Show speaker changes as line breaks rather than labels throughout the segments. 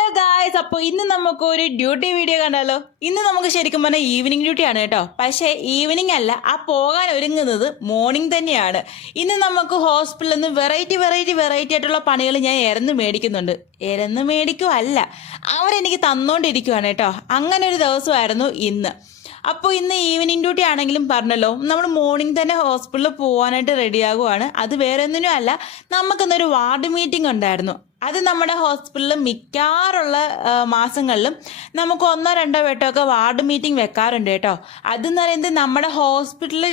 Hello guys അപ്പോൾ ഇന്ന് നമുക്ക് ഒരു ഡ്യൂട്ടി വീഡിയോ കണ്ടാലോ? ഇന്ന് നമുക്ക് ശരിക്കും പറഞ്ഞാൽ ഈവനിങ് ഡ്യൂട്ടി ആണ് കേട്ടോ. പക്ഷേ ഈവനിങ് അല്ല ആ പോകാൻ ഒരുങ്ങുന്നത് മോർണിംഗ് തന്നെയാണ്. ഇന്ന് നമുക്ക് ഹോസ്പിറ്റലിൽ നിന്ന് വെറൈറ്റി വെറൈറ്റി വെറൈറ്റി ആയിട്ടുള്ള പണികൾ ഞാൻ ഇരന്ന് മേടിക്കുന്നുണ്ട്. ഇരന്ന് മേടിക്കുക അല്ല അവരെനിക്ക് തന്നോണ്ടിരിക്കുവാണ് കേട്ടോ. അങ്ങനെ ഒരു ദിവസമായിരുന്നു ഇന്ന്. അപ്പോൾ ഇന്ന് ഈവനിങ് ഡ്യൂട്ടി ആണെങ്കിലും പറഞ്ഞല്ലോ നമ്മൾ മോർണിംഗ് തന്നെ ഹോസ്പിറ്റലിൽ പോകാനായിട്ട് റെഡിയാകുവാണ് അത് വേറെ ഒന്നിനും അല്ല നമുക്കിന്നൊരു വാർഡ് മീറ്റിംഗ് ഉണ്ടായിരുന്നു. അത് നമ്മുടെ ഹോസ്പിറ്റലിൽ മിക്കാറുള്ള മാസങ്ങളിലും നമുക്ക് ഒന്നോ രണ്ടോ വട്ടമൊക്കെ വാർഡ് മീറ്റിംഗ് വെക്കാറുണ്ട് കേട്ടോ. അതെന്ന് പറയുന്നത് നമ്മുടെ ഹോസ്പിറ്റലിൽ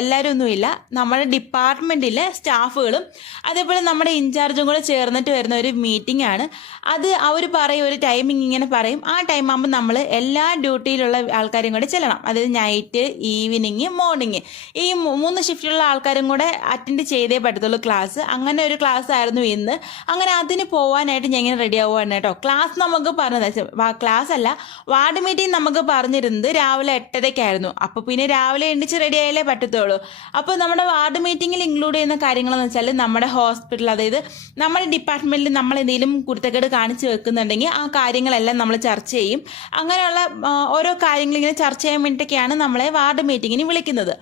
എല്ലാവരും ഒന്നുമില്ല നമ്മുടെ ഡിപ്പാർട്ട്മെന്റിലെ സ്റ്റാഫുകളും അതേപോലെ നമ്മുടെ ഇൻചാർജും കൂടെ ചേർന്നിട്ട് വരുന്ന ഒരു മീറ്റിംഗ് ആണ്. അത് അവർ പറയും ഒരു ടൈമിംഗ് ഇങ്ങനെ പറയും. ആ ടൈം ആകുമ്പോൾ നമ്മൾ എല്ലാ ഡ്യൂട്ടിയിലുള്ള ആൾക്കാരും കൂടെ ചെല്ലണം. അതായത് നൈറ്റ് ഈവനിങ് മോർണിംഗ്. ഈ മൂന്ന് ഷിഫ്റ്റിലുള്ള ആൾക്കാരും കൂടെ അറ്റൻഡ് ചെയ്തേ പറ്റത്തുള്ളൂ ക്ലാസ്. അങ്ങനെ ഒരു ക്ലാസ് ആയിരുന്നു ഇന്ന്. അങ്ങനെ അതിന് പോകാനായിട്ട് ഞാൻ ഇങ്ങനെ റെഡി ആവുകയാണ് കേട്ടോ. ക്ലാസ് നമുക്ക് പറഞ്ഞത് ക്ലാസ് അല്ല വാർഡ് മീറ്റിംഗ് നമുക്ക് പറഞ്ഞിരുന്നത് രാവിലെ എട്ടരയ്ക്കായിരുന്നു. അപ്പോൾ പിന്നെ രാവിലെ എണ്ണിച്ച് റെഡി ആയാലേ പറ്റത്തുള്ളൂ. അപ്പോൾ നമ്മുടെ വാർഡ് മീറ്റിംഗിൽ ഇൻക്ലൂഡ് ചെയ്യുന്ന കാര്യങ്ങളെന്ന് വെച്ചാൽ നമ്മുടെ ഹോസ്പിറ്റൽ അതായത് നമ്മുടെ ഡിപ്പാർട്ട്മെന്റിൽ നമ്മൾ എന്തെങ്കിലും കുരുത്തക്കേട് കാണിച്ചു വെക്കുന്നുണ്ടെങ്കിൽ ആ കാര്യങ്ങളെല്ലാം നമ്മൾ ചർച്ച ചെയ്യും. അങ്ങനെയുള്ള ഓരോ കാര്യങ്ങൾ ഇങ്ങനെ ചർച്ച ചെയ്യാൻ വേണ്ടിയിട്ടൊക്കെയാണ് നമ്മളെ വാർഡ് മീറ്റിങ്ങിന് വിളിക്കുന്നത്.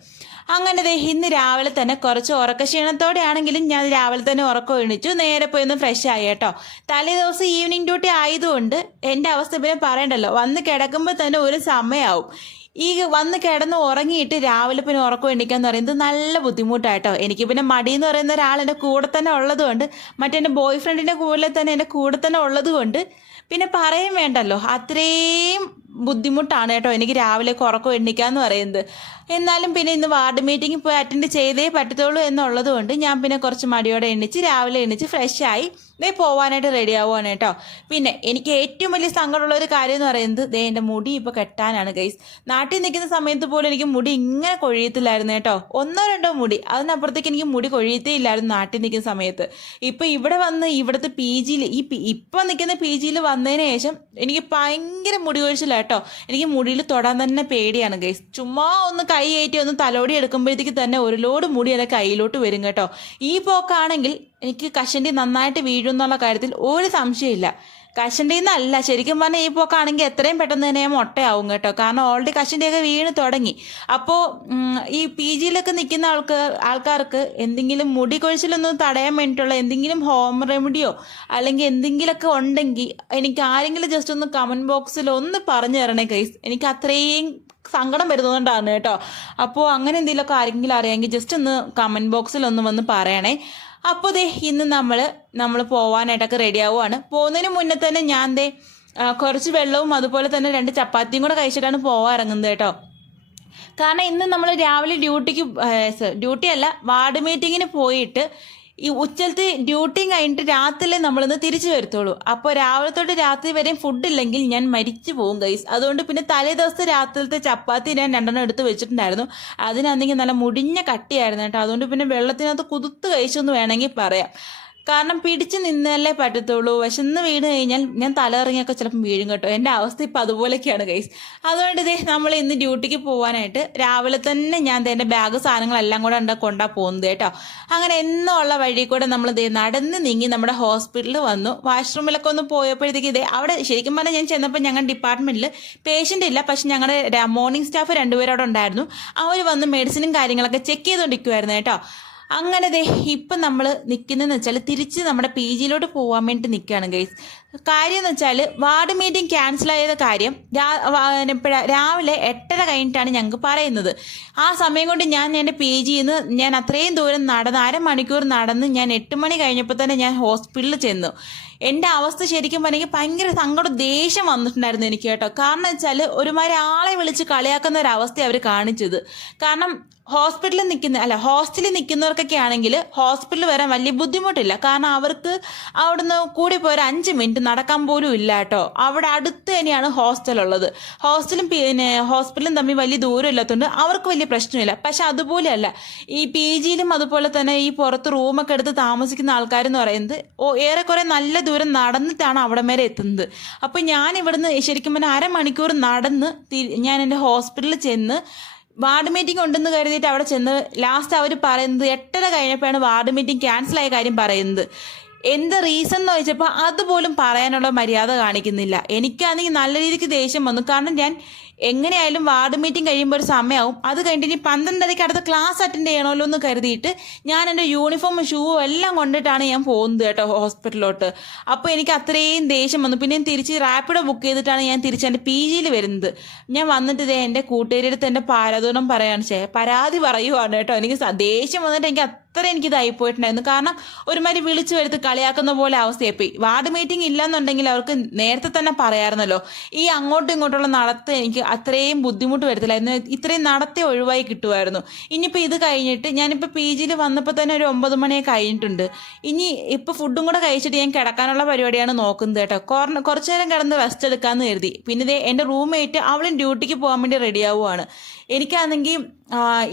അങ്ങനെ ദേ ഇന്ന് രാവിലെ തന്നെ കുറച്ച് ഉറക്ക ക്ഷീണത്തോടെ ആണെങ്കിലും ഞാൻ രാവിലെ തന്നെ ഉറക്കം എണിച്ചു നേരെ പോയി ഒന്ന് ഫ്രഷ് ആയി കേട്ടോ. തലേ ദിവസം ഈവനിങ് ഡ്യൂട്ടി ആയതുകൊണ്ട് എന്റെ അവസ്ഥ പിന്നെ പറയണ്ടല്ലോ. വന്ന് കിടക്കുമ്പോൾ തന്നെ ഒരു സമയമാവും ഈ വന്ന് കിടന്ന് ഉറങ്ങിയിട്ട് രാവിലെ പിന്നെ ഉറക്കം എണ്ണിക്കാന്ന് പറയുന്നത് നല്ല ബുദ്ധിമുട്ടായിട്ടോ. എനിക്ക് പിന്നെ മടി എന്ന് പറയുന്ന ഒരാൾ എന്റെ കൂടെ തന്നെ ഉള്ളതുകൊണ്ട് മറ്റെന്റെ ബോയ് ഫ്രണ്ടിന്റെ കൂടെ തന്നെ എന്റെ കൂടെ തന്നെ ഉള്ളതുകൊണ്ട് പിന്നെ പറയും വേണ്ടല്ലോ. അത്രയും ബുദ്ധിമുട്ടാണ് കേട്ടോ. എനിക്ക് രാവിലെ ഉറക്കം എണ്ണിക്കാന്ന് പറയുന്നത്. എന്നാലും പിന്നെ ഇന്ന് വാർഡ് മീറ്റിംഗ് പോയി അറ്റൻഡ് ചെയ്തേ പറ്റത്തുള്ളൂ എന്നുള്ളത് കൊണ്ട് ഞാൻ പിന്നെ കുറച്ച് മടിയോടെ എണ്ണിച്ച് രാവിലെ എണ്ണിച്ച് ഫ്രഷായി ദേ പോവാനായിട്ട് റെഡി ആവുകയാണ് കേട്ടോ. പിന്നെ എനിക്ക് ഏറ്റവും വലിയ സങ്കടമുള്ള ഒരു കാര്യം എന്ന് പറയുന്നത് ദേ എന്റെ മുടി ഇപ്പോൾ കെട്ടാനാണ് ഗൈസ് നാട്ടിൽ നിൽക്കുന്ന സമയത്ത് പോലും എനിക്ക് മുടി ഇങ്ങനെ കൊഴിയത്തില്ലായിരുന്നു കേട്ടോ. ഒന്നോ രണ്ടോ മുടി. അതിനപ്പുറത്തേക്ക് എനിക്ക് മുടി കൊഴിയത്തേ ഇല്ലായിരുന്നു നാട്ടിൽ നിൽക്കുന്ന സമയത്ത്. ഇപ്പോൾ ഇവിടെ വന്ന് ഇവിടുത്തെ പി ജിയിൽ ഈ ഇപ്പം നിൽക്കുന്ന പി ജിയിൽ വന്നതിന് ശേഷം എനിക്ക് ഭയങ്കര മുടി കൊഴിച്ചില്ല കേട്ടോ. എനിക്ക് മുടിയിൽ തൊടാൻ തന്നെ പേടിയാണ് ഗൈസ് ചുമ്മാ ഒന്ന് കൈ കയറ്റി ഒന്ന് തലോടി എടുക്കുമ്പോഴത്തേക്ക് തന്നെ ഒരു ലോഡ് മുടി എന്റെ കയ്യിലോട്ട് വരും കേട്ടോ. ഈ പോക്കാണെങ്കിൽ എനിക്ക് കഷണ്ടി നന്നായിട്ട് വീഴും എന്നുള്ള കാര്യത്തിൽ ഒരു സംശയമില്ല എന്നല്ല ശരിക്കും പറഞ്ഞാൽ ഈ പോക്കാണെങ്കിൽ എത്രയും പെട്ടെന്ന് തന്നെ മുട്ടയാവും കേട്ടോ. കാരണം ഓൾറെഡി കഷണ്ടിയൊക്കെ വീണ് തുടങ്ങി. അപ്പോൾ ഈ പി ജിയിലൊക്കെ നിൽക്കുന്ന ആൾക്ക് ആൾക്കാർക്ക് എന്തെങ്കിലും മുടി കൊഴിച്ചിലൊന്നും തടയാൻ വേണ്ടിയിട്ടുള്ള എന്തെങ്കിലും ഹോം റെമഡിയോ അല്ലെങ്കിൽ എന്തെങ്കിലുമൊക്കെ ഉണ്ടെങ്കിൽ എനിക്ക് ആരെങ്കിലും ജസ്റ്റ് ഒന്ന് കമന്റ് ബോക്സിൽ ഒന്ന് പറഞ്ഞു തരണേ കൈസ് എനിക്ക് അത്രയും സങ്കടം വരുന്നതുകൊണ്ടാണ് കേട്ടോ. അപ്പോൾ അങ്ങനെ എന്തെങ്കിലുമൊക്കെ ആരെങ്കിലും അറിയാമെങ്കിൽ ജസ്റ്റ് ഒന്ന് കമന്റ് ബോക്സിൽ ഒന്ന് വന്ന് പറയണേ. അപ്പോൾ ദേ ഇന്ന് നമ്മൾ നമ്മൾ പോവാനായിട്ടൊക്കെ റെഡി ആവുകയാണ് പോകുന്നതിന് മുന്നേ തന്നെ ഞാൻ ദേ കുറച്ച് വെള്ളവും അതുപോലെ തന്നെ രണ്ട് ചപ്പാത്തിയും കൂടെ കഴിച്ചിട്ടാണ് പോവാൻ ഇറങ്ങുന്നത് കേട്ടോ. കാരണം ഇന്ന് നമ്മൾ രാവിലെ ഡ്യൂട്ടിക്ക് ഡ്യൂട്ടി അല്ല വാർഡ് മീറ്റിങ്ങിന് പോയിട്ട് ഈ ഉച്ചത്തെ ഡ്യൂട്ടി കഴിഞ്ഞിട്ട് രാത്രിയിലെ നമ്മളൊന്ന് തിരിച്ചു വരത്തുള്ളൂ. അപ്പോൾ രാവിലെ തൊട്ട് രാത്രി വരെയും ഫുഡ് ഇല്ലെങ്കിൽ ഞാൻ മരിച്ചു പോകും ഗൈസ് അതുകൊണ്ട് പിന്നെ തലേ ദിവസത്തെ രാത്രിയിലത്തെ ചപ്പാത്തി ഞാൻ രണ്ടെണ്ണം എടുത്ത് വെച്ചിട്ടുണ്ടായിരുന്നു. അതിനാണെങ്കിൽ നല്ല മുടിഞ്ഞ കട്ടിയായിരുന്നു കേട്ടോ. അതുകൊണ്ട് പിന്നെ വെള്ളത്തിനകത്ത് കുതിർത്ത് കഴിച്ചെന്ന് വേണമെങ്കിൽ പറയാം. കാരണം പിടിച്ചു നിന്നല്ലേ പറ്റത്തുള്ളൂ. വിശന്ന് വീണ് കഴിഞ്ഞാൽ ഞാൻ തലയിറങ്ങിയൊക്കെ ചിലപ്പം വീഴും കേട്ടോ. എന്റെ അവസ്ഥ ഇപ്പം അതുപോലെയൊക്കെയാണ് ഗൈസ് അതുകൊണ്ട് ഇതേ നമ്മൾ ഇന്ന് ഡ്യൂട്ടിക്ക് പോകാനായിട്ട് രാവിലെ തന്നെ ഞാൻ എന്റെ ബാഗ് സാധനങ്ങളെല്ലാം കൂടെ ഉണ്ട് കൊണ്ടാ പോകുന്നത് കേട്ടോ. അങ്ങനെ എന്നുള്ള വഴി കൂടെ നമ്മൾ ഇതേ നടന്ന് നീങ്ങി നമ്മുടെ ഹോസ്പിറ്റലിൽ വന്നു. വാഷ്റൂമിലൊക്കെ ഒന്ന് പോയപ്പോഴത്തേക്ക് ഇതേ അവിടെ ശരിക്കും പറഞ്ഞാൽ ഞാൻ ചെന്നപ്പോൾ ഞങ്ങളുടെ ഡിപ്പാർട്ട്മെന്റിൽ പേഷ്യന്റ് ഇല്ല. പക്ഷെ ഞങ്ങളുടെ മോർണിംഗ് സ്റ്റാഫ് രണ്ടുപേരോടുണ്ടായിരുന്നു അവർ വന്ന് മെഡിസിനും കാര്യങ്ങളൊക്കെ ചെക്ക് ചെയ്തുകൊണ്ടിരിക്കുമായിരുന്നു കേട്ടോ. അങ്ങനെ ദേ ഇപ്പം നമ്മൾ നിൽക്കുന്നതെന്ന് വെച്ചാൽ തിരിച്ച് നമ്മുടെ പി ജിയിലോട്ട് പോകാൻ വേണ്ടി നിൽക്കുകയാണ് ഗൈസ് കാര്യം എന്ന് വെച്ചാൽ വാർഡ് മീറ്റിംഗ് ക്യാൻസൽ ആയത് കാര്യം രാവിലെ എട്ടര കഴിഞ്ഞിട്ടാണ് ഞങ്ങൾക്ക് പറയുന്നത്. ആ സമയം കൊണ്ട് ഞാൻ എന്റെ പി ജിയിൽ നിന്ന് ഞാൻ അത്രയും ദൂരം നടന്ന് അരമണിക്കൂർ നടന്ന് ഞാൻ എട്ട് മണി കഴിഞ്ഞപ്പോൾ തന്നെ ഞാൻ ഹോസ്പിറ്റലിൽ ചെന്നു. എന്റെ അവസ്ഥ ശരിക്കും പറഞ്ഞെങ്കിൽ ഭയങ്കര സങ്കടം ദേഷ്യം വന്നിട്ടുണ്ടായിരുന്നു എനിക്ക് കേട്ടോ. കാരണം വെച്ചാൽ ഒരുമാതിരി ആളെ വിളിച്ച് കളിയാക്കുന്ന ഒരു അവസ്ഥ അവർ കാണിച്ചത്. കാരണം ഹോസ്പിറ്റലിൽ നിൽക്കുന്ന അല്ല ഹോസ്റ്റലിൽ നിൽക്കുന്നവർക്കൊക്കെ ആണെങ്കിൽ ഹോസ്പിറ്റലിൽ വരാൻ വലിയ ബുദ്ധിമുട്ടില്ല. കാരണം അവർക്ക് അവിടുന്ന് കൂടി പോയൊരു അഞ്ച് മിനിറ്റ് നടക്കാൻ പോലും ഇല്ല കേട്ടോ. അവിടെ അടുത്ത് തന്നെയാണ് ഹോസ്റ്റൽ ഉള്ളത്. ഹോസ്റ്റലും പിന്നെ ഹോസ്പിറ്റലും തമ്മിൽ വലിയ ദൂരം ഇല്ലാത്തതുകൊണ്ട് അവർക്ക് വലിയ പ്രശ്നമില്ല. പക്ഷെ അതുപോലെയല്ല ഈ പി ജിയിലും അതുപോലെ തന്നെ ഈ പുറത്ത് റൂമൊക്കെ എടുത്ത് താമസിക്കുന്ന ആൾക്കാരെന്ന് പറയുന്നത് ഓ ഏറെക്കുറെ നല്ല ദൂരം നടന്നിട്ടാണ് അവിടെ വരെ എത്തുന്നത്. അപ്പോൾ ഞാൻ ഇവിടുന്ന് ശരിക്കും പറഞ്ഞാൽ അരമണിക്കൂർ നടന്ന് ഞാൻ എന്റെ ഹോസ്പിറ്റലിൽ ചെന്ന് വാർഡ് മീറ്റിംഗ് ഉണ്ടെന്ന് കരുതിയിട്ട് അവിടെ ചെന്ന് ലാസ്റ്റ് അവർ പറയുന്നത് എട്ടര കഴിഞ്ഞപ്പോഴാണ് വാർഡ് മീറ്റിംഗ് ക്യാൻസൽ ആയ കാര്യം പറയുന്നത്. എന്ത് റീസൺ എന്ന് ചോദിച്ചപ്പോൾ അതുപോലും പറയാനുള്ള മര്യാദ കാണിക്കുന്നില്ല. എനിക്കാണെങ്കിൽ നല്ല രീതിക്ക് ദേഷ്യം വന്നു. കാരണം ഞാൻ എങ്ങനെയായാലും വാർഡ് മീറ്റിംഗ് കഴിയുമ്പോൾ ഒരു സമയമാവും അത് കഴിഞ്ഞിട്ട് ഇനി പന്ത്രണ്ടരയ്ക്ക് അടുത്ത ക്ലാസ് അറ്റൻഡ് ചെയ്യണമല്ലോ എന്ന് കരുതിയിട്ട് ഞാൻ എന്റെ യൂണിഫോമും ഷൂവും എല്ലാം കൊണ്ടിട്ടാണ് ഞാൻ പോകുന്നത് കേട്ടോ ഹോസ്പിറ്റലിലോട്ട് അപ്പോൾ എനിക്ക് അത്രയും ദേഷ്യം വന്നു. പിന്നെ തിരിച്ച് റാപ്പിഡോ ബുക്ക് ചെയ്തിട്ടാണ് ഞാൻ തിരിച്ച് എന്റെ പി ജിയിൽ വരുന്നത്. ഞാൻ വന്നിട്ട് ഇതേ എന്റെ കൂട്ടുകാരിയുടെ എന്റെ പാരാതോണം പറയാണ് ചേ പരാതി പറയുവാണ് കേട്ടോ. എനിക്ക് ദേഷ്യം വന്നിട്ട് എനിക്ക് അത്ര എനിക്ക് ഇതായി പോയിട്ടുണ്ടായിരുന്നു. കാരണം ഒരുമാതിരി വിളിച്ചു വരുത്ത് കളിയാക്കുന്ന പോലെ അവസ്ഥയായിപ്പോയി വാർഡ് മീറ്റിംഗ് ഇല്ലെന്നുണ്ടെങ്കിൽ അവർക്ക് നേരത്തെ തന്നെ പറയാമായിരുന്നല്ലോ ഈ അങ്ങോട്ടും ഇങ്ങോട്ടുള്ള നടത്ത് എനിക്ക് അത്രയും ബുദ്ധിമുട്ട് വരത്തില്ലായിരുന്നു ഇത്രയും നടത്തി ഒഴിവായി കിട്ടുമായിരുന്നു. ഇനിയിപ്പോൾ ഇത് കഴിഞ്ഞിട്ട് ഞാനിപ്പോൾ പി ജിയിൽ വന്നപ്പോൾ തന്നെ ഒരു ഒമ്പത് മണിയൊക്കെ കഴിഞ്ഞിട്ടുണ്ട്. ഇനി ഇപ്പോൾ ഫുഡും കൂടെ കഴിച്ചിട്ട് ഞാൻ കിടക്കാനുള്ള പരിപാടിയാണ് നോക്കുന്നത് കേട്ടോ. കുറ കുറച്ച് നേരം കിടന്ന് റെസ്റ്റ് എടുക്കാമെന്ന് കരുതി. പിന്നെ എന്റെ റൂംമേറ്റ് അവളും ഡ്യൂട്ടിക്ക് പോകാൻ വേണ്ടി റെഡി ആവുകയാണ് എനിക്കാണെങ്കിൽ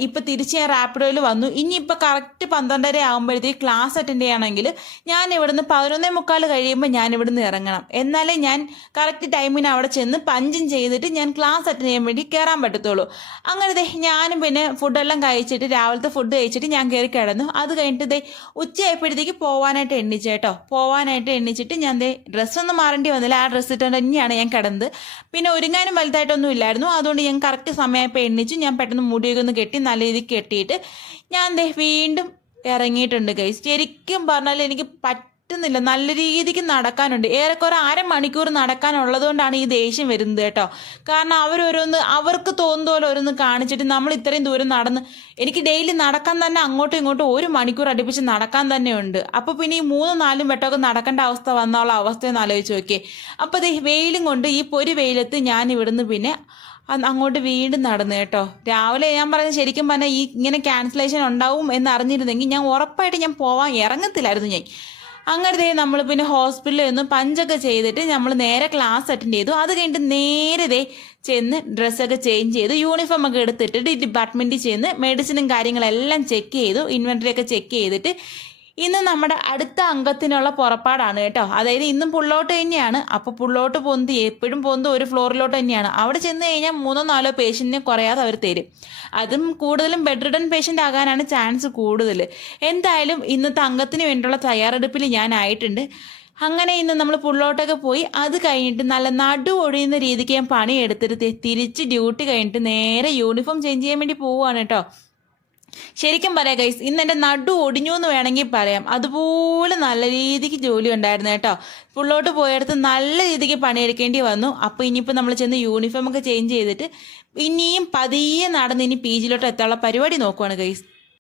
ഇപ്പം തിരിച്ച് ഞാൻ റാപ്പിഡോയിൽ വന്നു. ഇനിയിപ്പോൾ കറക്റ്റ് പന്ത്രണ്ടര ആകുമ്പോഴത്തേക്ക് ക്ലാസ് അറ്റൻഡ് ചെയ്യണമെങ്കിൽ ഞാൻ ഇവിടുന്ന് പതിനൊന്നേ മുക്കാൽ കഴിയുമ്പോൾ ഞാൻ ഇവിടുന്ന് ഇറങ്ങണം. എന്നാലേ ഞാൻ കറക്റ്റ് ടൈമിന് അവിടെ ചെന്ന് പഞ്ചും ചെയ്തിട്ട് ഞാൻ ക്ലാസ് അറ്റൻഡ് ചെയ്യാൻ വേണ്ടി കയറാൻ പറ്റത്തുള്ളൂ. അങ്ങനെ ദേ ഞാനും പിന്നെ ഫുഡെല്ലാം കഴിച്ചിട്ട് രാവിലത്തെ ഫുഡ് കഴിച്ചിട്ട് ഞാൻ കയറി കിടന്നു. അത് കഴിഞ്ഞിട്ട് ദേ ഉച്ചയായപ്പോഴത്തേക്ക് പോവാനായിട്ട് എണ്ണിച്ചു കേട്ടോ പോവാനായിട്ട് എണ്ണിച്ചിട്ട് ഞാൻ ദേ ഡ്രസ്സൊന്നും മാറേണ്ടി വന്നില്ല. ആ ഡ്രസ്സ് ഇട്ടുകൊണ്ട് തന്നെയാണ് ഞാൻ കിടന്നത്. പിന്നെ ഒരുങ്ങാനും വലുതായിട്ടൊന്നും ഇല്ലായിരുന്നു. അതുകൊണ്ട് ഞാൻ കറക്റ്റ് സമയമായപ്പോൾ എണ്ണിച്ചു ഞാൻ പെട്ടെന്ന് മുടിയൊക്കെ ഒന്ന് കെട്ടി നല്ല രീതിക്ക് കെട്ടിയിട്ട് ഞാൻ ദേ വീണ്ടും ഇറങ്ങിയിട്ടുണ്ട് ഗൈസ് ശരിക്കും പറഞ്ഞാൽ എനിക്ക് പറ്റുന്നില്ല. നല്ല രീതിക്ക് നടക്കാനുണ്ട്. ഏറെക്കുറെ അരമണിക്കൂർ നടക്കാനുള്ളത് കൊണ്ടാണ് ഈ ദേഷ്യം വരുന്നത് കേട്ടോ. കാരണം അവരോരോന്ന് അവർക്ക് തോന്നുന്ന പോലെ ഓരോന്ന് കാണിച്ചിട്ട് നമ്മൾ ഇത്രയും ദൂരം നടന്ന് എനിക്ക് ഡെയിലി നടക്കാൻ തന്നെ അങ്ങോട്ടും ഇങ്ങോട്ടും ഒരു മണിക്കൂർ അടുപ്പിച്ച് നടക്കാൻ തന്നെ ഉണ്ട് അപ്പോൾ പിന്നെ ഈ മൂന്നും നാലും വട്ടമൊക്കെ നടക്കേണ്ട അവസ്ഥ വന്നുള്ള അവസ്ഥയെന്ന് ആലോചിച്ച് നോക്കിയേ. അപ്പോൾ ദേ വെയിലും കൊണ്ട് ഈ പൊരി വെയിലത്ത് ഞാൻ ഇവിടുന്ന് പിന്നെ അങ്ങോട്ട് വീണ്ടും നടന്നു കേട്ടോ. രാവിലെ ഞാൻ പറഞ്ഞ ശരിക്കും പറഞ്ഞാൽ ഈ ഇങ്ങനെ ക്യാൻസലേഷൻ ഉണ്ടാവും എന്ന് അറിഞ്ഞിരുന്നെങ്കിൽ ഞാൻ ഉറപ്പായിട്ട് ഞാൻ പോവാൻ ഇറങ്ങത്തില്ലായിരുന്നു ഞാൻ. അങ്ങനത്തെ നമ്മൾ പിന്നെ ഹോസ്പിറ്റലിൽ നിന്ന് പഞ്ചൊക്കെ ചെയ്തിട്ട് നമ്മൾ നേരെ ക്ലാസ് അറ്റൻഡ് ചെയ്തു. അത് കഴിഞ്ഞിട്ട് നേരത്തെ ചെന്ന് ഡ്രസ്സൊക്കെ ചേഞ്ച് ചെയ്തു യൂണിഫോം ഒക്കെ എടുത്തിട്ട് ഡിപ്പാർട്ട്മെന്റിൽ ചെന്ന് മെഡിസിനും കാര്യങ്ങളെല്ലാം ചെക്ക് ചെയ്തു ഇൻവെന്ററി ഒക്കെ ചെക്ക് ചെയ്തിട്ട് ഇന്ന് നമ്മുടെ അടുത്ത അംഗത്തിനുള്ള പുറപ്പാടാണ് കേട്ടോ. അതായത് ഇന്നും പുള്ളോട്ട് തന്നെയാണ്. അപ്പോൾ പുള്ളോട്ട് പൊന്തി എപ്പോഴും പൊന്ത് ഒരു ഫ്ലോറിലോട്ട് തന്നെയാണ്. അവിടെ ചെന്ന് കഴിഞ്ഞാൽ മൂന്നോ നാലോ പേഷ്യന്റിനെ കുറയാതെ അവർ തരും. അതും കൂടുതലും ബെഡ് റിഡൻ പേഷ്യന്റ് ആകാനാണ് ചാൻസ് കൂടുതൽ. എന്തായാലും ഇന്നത്തെ അംഗത്തിന് വേണ്ടിയുള്ള തയ്യാറെടുപ്പിൽ ഞാനായിട്ടുണ്ട് അങ്ങനെ ഇന്ന് നമ്മൾ പുള്ളോട്ടൊക്കെ പോയി. അത് കഴിഞ്ഞിട്ട് നല്ല നടു ഒഴിയുന്ന രീതിക്ക് ഞാൻ പണിയെടുത്തിട്ട് തിരിച്ച് ഡ്യൂട്ടി കഴിഞ്ഞിട്ട് നേരെ യൂണിഫോം ചേഞ്ച് ചെയ്യാൻ വേണ്ടി പോവുകയാണ് കേട്ടോ. ശരിക്കും പറയാം ഗൈസ് ഇന്ന് എന്റെ നടു ഒടിഞ്ഞു എന്ന് വേണമെങ്കിൽ പറയാം. അതുപോലെ നല്ല രീതിക്ക് ജോലി ഉണ്ടായിരുന്നു കേട്ടോ. പുള്ളോട്ട് പോയടുത്ത് നല്ല രീതിക്ക് പണിയെടുക്കേണ്ടി വന്നു. അപ്പോൾ ഇനിയിപ്പോൾ നമ്മൾ ചെന്ന് യൂണിഫോം ഒക്കെ ചേഞ്ച് ചെയ്തിട്ട് ഇനിയും പതിയെ നടന്ന് ഇനി പി ജിയിലോട്ട് എത്താനുള്ള പരിപാടി നോക്കുവാണ് ഗൈസ്